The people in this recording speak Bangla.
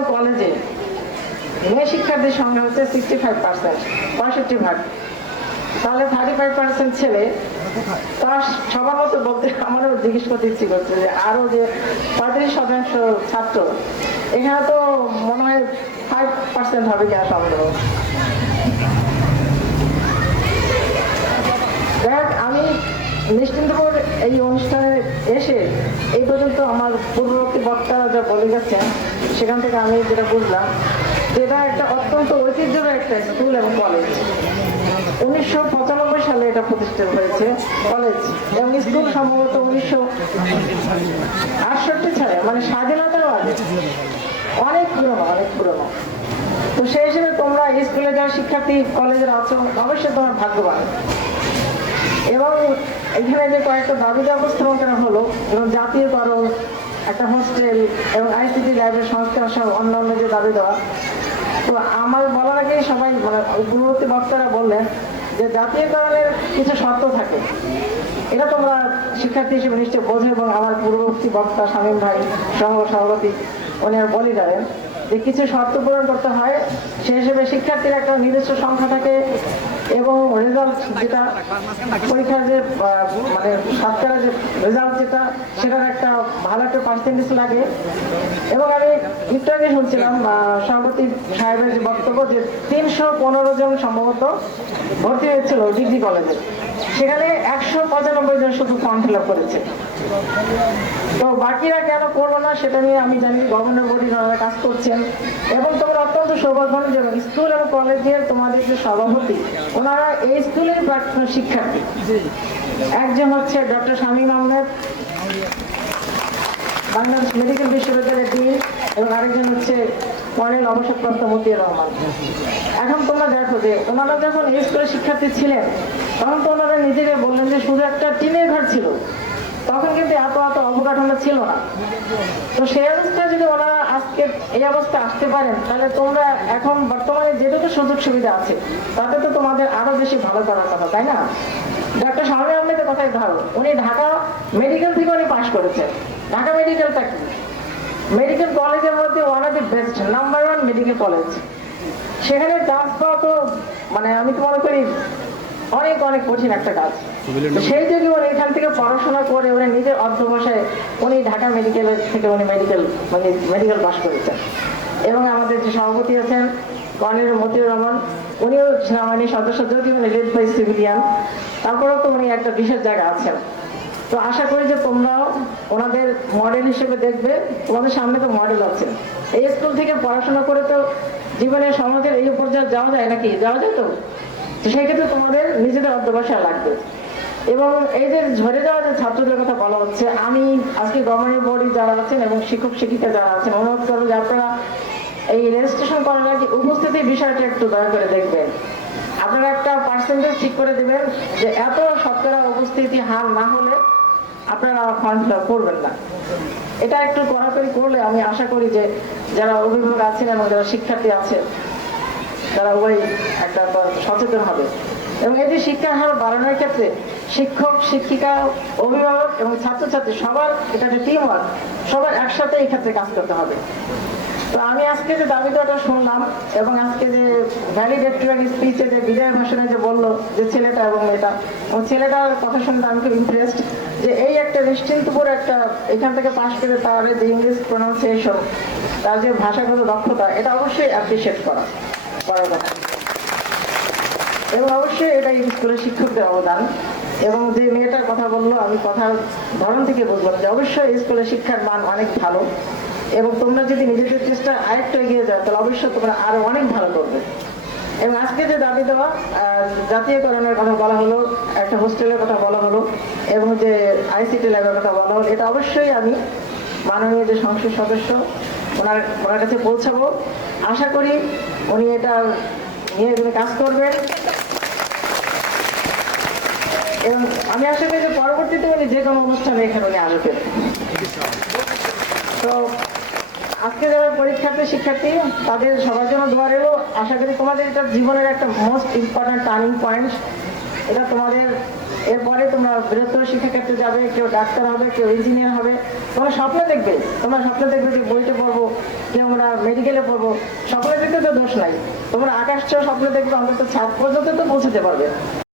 এবং কলেজে মেয়ে শিক্ষার্থীর সংখ্যা হচ্ছে 65%, 65%। তাহলে 35% ছেলে। তার সবার মতো বলতে আমারও জিজ্ঞেস করতে ইচ্ছে করছে যে আরো যে 35% ছাত্র, এখানে তো মনে হয় 5% হবে কিনা সন্দেহ। দেখ, আমি নিশ্চিন্তপুর এই অনুষ্ঠানে এসে এই পর্যন্ত আমার পূর্ববর্তী বক্তারা যা বলে গেছেন সেখান থেকে আমি যেটা বুঝলাম যে এটা একটা অত্যন্ত ঐতিহ্যবাহী একটা স্কুল এবং কলেজ। 1995 সালে এটা প্রতিষ্ঠিত হয়েছে কলেজ, এবং স্কুল সম্ভবত 1968 সালে, মানে স্বাধীনতার আগে। অনেক পুরনো, অনেক পুরনো। তো সেই হিসেবে তোমরা স্কুলে যারা শিক্ষার্থী কলেজের আছো অবশ্যই তোমার ভাগ্যবান। এবং এখানে যে কয়েকটা দাবি উপস্থাপন করা হলো, এবং জাতীয়করণ, একটা হোস্টেল এবং আইসিটি ল্যাবের সংস্কার সহ অন্যান্য যে দাবি দেওয়া, তো আমার বলার আগেই সবাই মানে পূর্ববর্তী বক্তারা বললেন যে জাতীয়করণের কিছু শর্ত থাকে। এটা তোমরা শিক্ষার্থী হিসেবে নিশ্চয় বোঝো, এবং আমার পূর্ববর্তী বক্তা শামীম ভাই সহ সভাপতি উনি আর বলে যাবেন যে কিছু শর্ত পূরণ করতে হয়। সেই হিসেবে শিক্ষার্থীর একটা নির্দিষ্ট সংখ্যা থাকে, এবং রেজাল্ট যেটা পরীক্ষার যে মানে শতকরা যে রেজাল্ট যেটা সেটার একটা ভালো একটা পার্সেন্টেজ লাগে। এবং আমি একটু আগে শুনছিলাম সভাপতি সাহেবের যে বক্তব্য যে 315 জন সম্ভবত ভর্তি হয়েছিল ডিগ্রি কলেজে, সেখানে 195 জন শুধু ফর্ম ফিল আপ করেছে। তো বাকিরা কেন করবো না সেটা নিয়ে আমি জানি গভর্নর বডি কাজ করছেন, এবং তোমরা অত্যন্ত সৌভাগ্যজনক স্কুল এবং কলেজের তোমাদের যে সভাপতি ওনারা এই স্কুলের প্রাক্তন শিক্ষার্থী। একজন হচ্ছে ডক্টর শামীম আহমেদ, বাংলাদেশ মেডিকেল বিশ্ববিদ্যালয়ের ডিন, এবং আরেকজন হচ্ছে কর্নেল অবসরপ্রাপ্ত মতিউর রহমান। এখন তোমরা দেখো যে ওনারা যখন এই স্কুলের শিক্ষার্থী ছিলেন তখন তো ওনারা নিজেকে বললেন যে শুধু একটা টিনের ঘর ছিল, তখন কিন্তু এত এত অবকাঠামো ছিল না। তো সেই অবস্থায় যদি ওনারা আজকে এই অবস্থা আসতে পারেন, তাহলে তোমরা এখন বর্তমানে যেটুকু সুযোগ সুবিধা আছে তাতে তো তোমাদের আরো বেশি ভালো করার কথা, তাই না? ডক্টর শামীম আহমেদের কথাই ধরো, উনি ঢাকা মেডিকেল থেকে উনি পাশ করেছেন। ঢাকা মেডিকেলটা কি? মেডিকেল কলেজের মধ্যে one of the best, number 1 medical college. সেখানে চান্স পাওয়া তো মানে আমি তো মনে করি অনেক অনেক কঠিন একটা কাজ। সেই যুগে উনি এখান থেকে পড়াশোনা করে উনি নিজের অধ্যবসায় উনি ঢাকা মেডিকেলের থেকে উনি মেডিকেল পাস করেছেন। এবং আমাদের যে সভাপতি আছেন কর্নেল মতিউর রহমান, উনিও সেনাবাহিনীর সদস্য, যদিও উনি লেড বাই সিভিলিয়ান, তারপরেও তো উনি একটা বিশেষ জায়গা আছেন। তো আশা করি যে তোমরাও ওনাদের মডেল হিসেবে দেখবে। তোমাদের সামনে তো মডেল আছে। এই স্কুল থেকে পড়াশোনা করে তো জীবনে সমাজের এই পর্যায়ে যাওয়া যায় নাকি? যাওয়া যায় তো। সেই ক্ষেত্রে তোমাদের নিজেদের অধ্যবসায় লাগবে। এবং এই যে ঝরে যাওয়া যে ছাত্রদের কথা বলা হচ্ছে, আমি আজকে গভর্নর বডি যারা আছেন এবং শিক্ষক শিক্ষিকা যারা আছেন অনুরোধ করবো যে আপনারা এই রেজিস্ট্রেশন করার আগে উপস্থিতির বিষয়টা একটু দয়া করে দেখবেন। আপনারা একটা পার্সেন্টেজ ঠিক করে দেবেন যে এত শতকরা উপস্থিতি হার না হলে আপনারা ফর্ম ফিল আপ করবেন না। এটা একটু কড়াকড়ি করলে আমি আশা করি যে যারা অভিভাবক আছেন এবং যারা শিক্ষার্থী আছেন তারা ওই একটা সচেতন হবে। এবং এই যে শিক্ষার হার বাড়ানোর ক্ষেত্রে শিক্ষক শিক্ষিকা অভিভাবক এবং ছাত্রছাত্রী সবার এটা একটা টিম ওয়ার্ক, সবার একসাথে এই ক্ষেত্রে কাজ করতে হবে। তো আমি আজকে যে দাবি দেওয়াটা শুনলাম, এবং আজকে যে ভ্যালিডেক্টরি স্পিচে যে বিদায় ভাষণে যে বললো যে ছেলেটা এবং মেয়েটা, এবং ছেলেটার কথা শুনতে আমি খুব ইমপ্রেসড যে এই একটা নিশ্চিন্তপুর একটা এখান থেকে পাশ করে তার যে ইংলিশ প্রনাউন্সিয়েশন, তার যে ভাষাগত দক্ষতা, এটা অবশ্যই অ্যাপ্রিসিয়েট করার কথা। এবং অবশ্যই এটা স্কুলের শিক্ষকদের অবদান। এবং যে মেয়েটার কথা বললো, আমি কথার ধরন থেকে বুঝলাম যে অবশ্যই স্কুলের শিক্ষার মান অনেক ভালো, এবং তোমরা যদি নিজেদের চেষ্টা আরেকটু এগিয়ে যাও তাহলে অবশ্যই তোমরা আরো অনেক ভালো করবে। এবং আজকে যে দাবি দেওয়া জাতীয়করণের কথা বলা হলো, একটা হোস্টেলের কথা বলা হলো, এবং যে আইসিটি ল্যাবের কথা বলা হলো, এটা অবশ্যই আমি মাননীয় যে সংসদ সদস্য ওনার কাছে পৌঁছাবো। আশা করি উনি এটা নিয়ে উনি কাজ করবেন, এবং আমি আশা করি যে পরবর্তীতে উনি যে কোনো অনুষ্ঠানে এখানে উনি আসবেন। তো আজকে যারা পরীক্ষার্থী শিক্ষার্থী তাদের সবার জন্য দোয়া রইল। আশা করি তোমাদের এটা জীবনের একটা মোস্ট ইম্পর্টেন্ট টার্নিং পয়েন্ট। এটা তোমাদের এরপরে তোমরা বৃহত্তর শিক্ষাক্ষেত্রে যাবে, কেউ ডাক্তার হবে, কেউ ইঞ্জিনিয়ার হবে। তোমরা স্বপ্ন দেখবে, যে বইতে পড়বো, কেউ আমরা মেডিকেলে পড়বো। স্বপ্ন দেখতে তো দোষ নাই, তোমরা আকাশ ছোঁয়া স্বপ্ন দেখবে, অন্তত ছাদ পর্যন্ত তো পৌঁছতে পারবে।